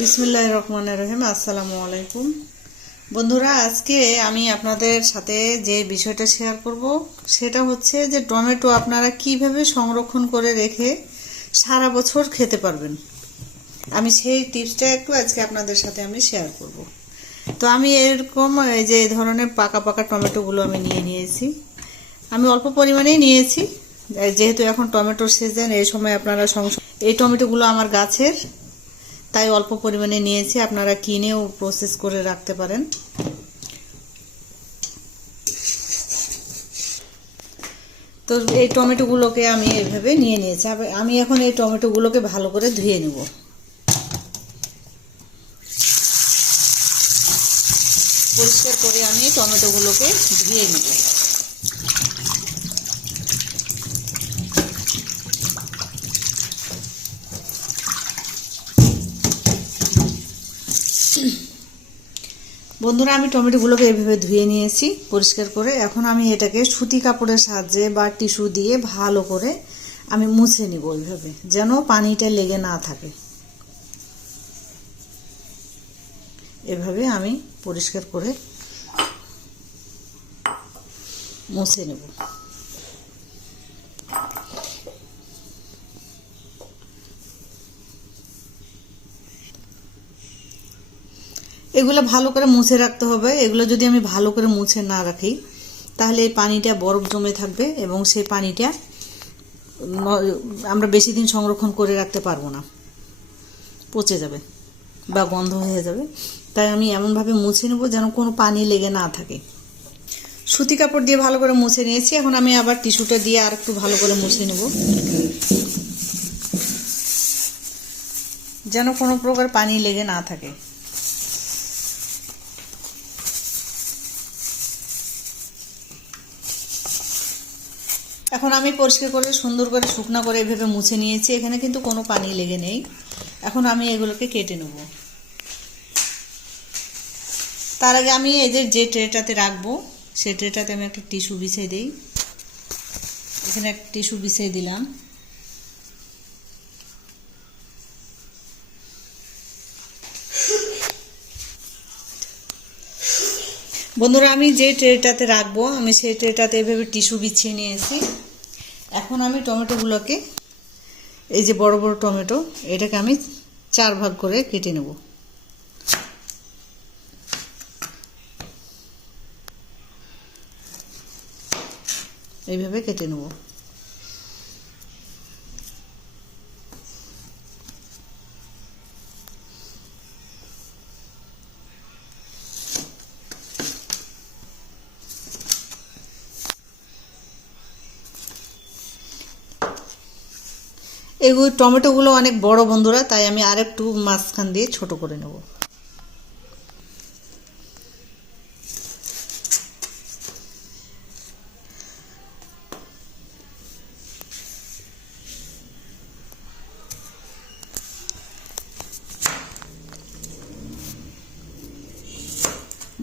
বিসমিল্লাহির রহমানির রহিম। আসসালামু আলাইকুম বন্ধুরা, আজকে আমি আপনাদের সাথে যে বিষয়টা শেয়ার করব সেটা হচ্ছে যে টমেটো আপনারা কিভাবে সংরক্ষণ করে রেখে সারা বছর খেতে পারবেন। আমি সেই টিপসটা একটু আজকে আপনাদের সাথে আমি শেয়ার করব। তো আমি এরকম এই যে এই ধরনের পাকা পাকা টমেটোগুলো আমি নিয়েছি। আমি অল্প পরিমাণেই নিয়েছি, যেহেতু এখন টমেটোর সিজন, এই সময় আপনারা এই টমেটোগুলো আমার গাছের, তাই অল্প পরিমাণে নিয়েছি। আপনারা কিনেও প্রসেস করে রাখতে পারেন। তো এই টমেটোগুলোকে আমি এইভাবে নিয়েছি। আমি এখন এই টমেটোগুলোকে ভালো করে ধুয়ে নেব। পরিষ্কার করে আমি টমেটোগুলোকে ধুয়ে নেব। বন্ধুরা, আমি টমেটোগুলোকে এইভাবে ধুয়ে নিয়েছি পরিষ্কার করে। এখন আমি এটাকে সুতি কাপড়ের সাহায্যে বা টিস্যু দিয়ে ভালো করে আমি মুছে নিব, এইভাবে যেন পানিটা লেগে না থাকে। এভাবে আমি পরিষ্কার করে মুছে নেব। এগুলো ভালো করে মুছে রাখতে হবে। এগুলো যদি আমি ভালো করে মুছে না রাখি তাহলে এই পানিটা বরফ জমে থাকবে এবং সেই পানিটা আমরা বেশি দিন সংরক্ষণ করে রাখতে পারবো না, পচে যাবে বা গন্ধ হয়ে যাবে। তাই আমি এমনভাবে মুছে নেব যেন কোনো পানি লেগে না থাকে। সুতি কাপড় দিয়ে ভালো করে মুছে নিয়েছি। এখন আমি আবার টিস্যুটা দিয়ে আর একটু ভালো করে মুছে নেব যেন কোনো প্রকার পানি লেগে না থাকে। এখন আমি পরিষ্কার করে সুন্দর করে শুকনা করে এভাবে মুছে নিয়েছি। এখানে কিন্তু কোনো পানি লেগে নেই। এখন আমি এগুলোকে কেটে নেব। তার আগে আমি এই যে ট্রেটাতে রাখবো সেই ট্রেটাতে আমি একটা টিস্যু বিছিয়ে দিই। এখানে একটা টিস্যু বিছিয়ে দিলাম। বন্ধুরা, আমি যে ট্রেটাতে রাখবো আমি সেই ট্রেটাতে এভাবে টিস্যু বিছিয়ে নিয়েছি। এখন আমি টমেটোগুলোকে, এই যে বড় বড় টমেটো, এটাকে আমি 4 ভাগ করে কেটে নেব। এইভাবে কেটে নেব। এগুলো টমেটোগুলো অনেক বড় বন্ধুরা, তাই আমি আরেকটু মাঝখান দিয়ে ছোট করে নেব।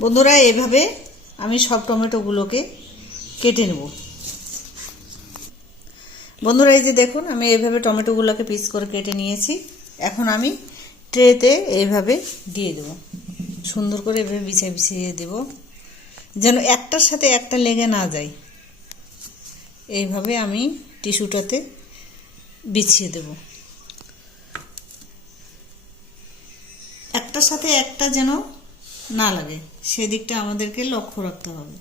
বন্ধুরা, এভাবে আমি সব টমেটোগুলোকে কেটে নেব। বন্ধুরা, এই যে দেখুন, আমি এইভাবে টমেটোগুলোকে পিস করে কেটে নিয়েছি। এখন আমি ট্রেতে এইভাবে দিয়ে দেব। সুন্দর করে এভাবে বিছিয়ে বিছিয়ে দেব যেন একটার সাথে একটা লেগে না যায়। এইভাবে আমি টিস্যুটাতে বিছিয়ে দেব। একটার সাথে একটা যেন না লাগে সেদিকটা আমাদেরকে লক্ষ্য রাখতে হবে।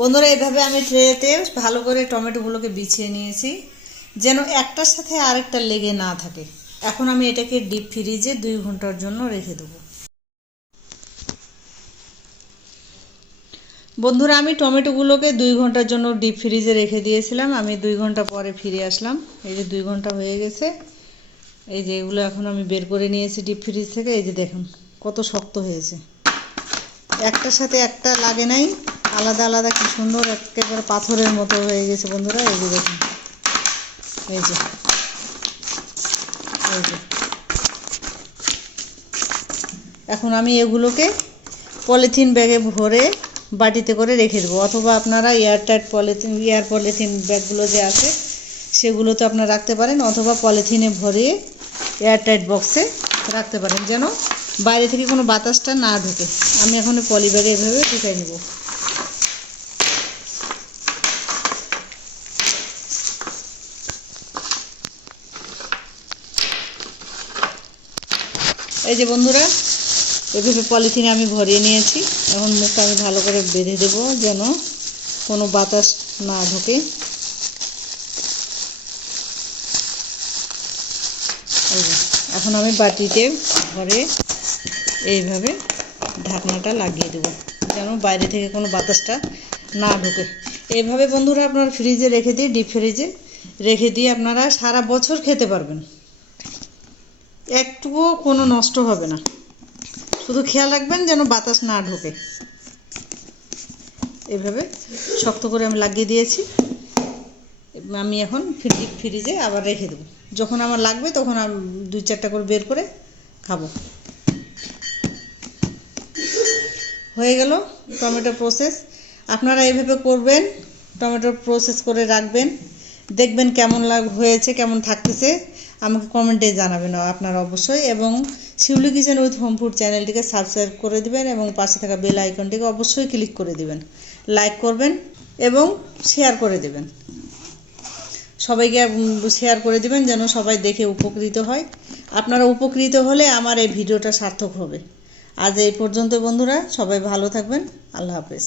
বন্ধুরা, এইভাবে আমি ট্রেতে ভালো করে টমেটোগুলোকে বিছিয়ে নিয়েছি যেন একটার সাথে আরেকটা লেগে না থাকে। এখন আমি এটাকে ডিপ ফ্রিজে 2 ঘন্টার জন্য রেখে দেবো। বন্ধুরা, আমি টমেটোগুলোকে 2 ঘন্টার জন্য ডিপ ফ্রিজে রেখে দিয়েছিলাম। আমি 2 ঘন্টা পরে ফিরে আসলাম। এই যে 2 ঘন্টা হয়ে গেছে। এই যে এগুলো এখন আমি বের করে নিয়েছি ডিপ ফ্রিজ থেকে। এই যে দেখুন কত শক্ত হয়েছে, একটার সাথে একটা লাগে নাই, আলাদা আলাদা কি সুন্দর একেবারে পাথরের মতো হয়ে গেছে। বন্ধুরা, এই যে দেখুন, এই যে এই যে এখন আমি এগুলোকে পলিথিন ব্যাগে ভরে বাটিতে করে রেখে দেবো, অথবা আপনারা এয়ার পলিথিন ব্যাগগুলো যে আছে সেগুলোতে আপনারা রাখতে পারেন, অথবা পলিথিনে ভরে এয়ারটাইট বক্সে রাখতে পারেন, যেন বাইরে থেকে কোনো বাতাসটা না ঢোকে। আমি এখন পলি ব্যাগে এভাবে ঢুকাই নেব। এই যে বন্ধুরা, এভাবে পলিথিনে আমি ভরিয়ে নিয়েছি। এখন মুখটা আমি ভালো করে বেঁধে দেবো যেন কোনো বাতাস না ঢোকে। এখন আমি বাটিতে ভরে এইভাবে ঢাকনাটা লাগিয়ে দেবো যেন বাইরে থেকে কোনো বাতাসটা না ঢোকে। এইভাবে বন্ধুরা আপনারা ফ্রিজে রেখে দিয়ে, ডিপ ফ্রিজে রেখে দিয়ে আপনারা সারা বছর খেতে পারবেন, একটুও কোনো নষ্ট হবে না। শুধু খেয়াল রাখবেন যেন বাতাস না ঢোকে। এইভাবে শক্ত করে আমি লাগিয়ে দিয়েছি। আমি এখন ডিপ ফ্রিজে আবার রেখে দেবো, যখন আমার লাগবে তখন আমি 2-4টা করে বের করে খাবো। হয়ে গেল টমেটো প্রসেস। আপনারা এইভাবে করবেন, টমেটো প্রসেস করে রাখবেন, দেখবেন কেমন হয়েছে, কেমন থাকতেছে আমাকে কমেন্টে জানাবেন আপনারা অবশ্যই। এবং শিউলি কিচেন উইথ হোম ফুড চ্যানেলটিকে সাবস্ক্রাইব করে দিবেন এবং পাশে থাকা বেল আইকনটিকে অবশ্যই ক্লিক করে দিবেন, লাইক করবেন এবং শেয়ার করে দেবেন। সবাইকে শেয়ার করে দিবেন যেন সবাই দেখে উপকৃত হয়। আপনারা উপকৃত হলে আমার এই ভিডিওটা সার্থক হবে। আজ এই পর্যন্ত বন্ধুরা, সবাই ভালো থাকবেন। আল্লাহ হাফেজ।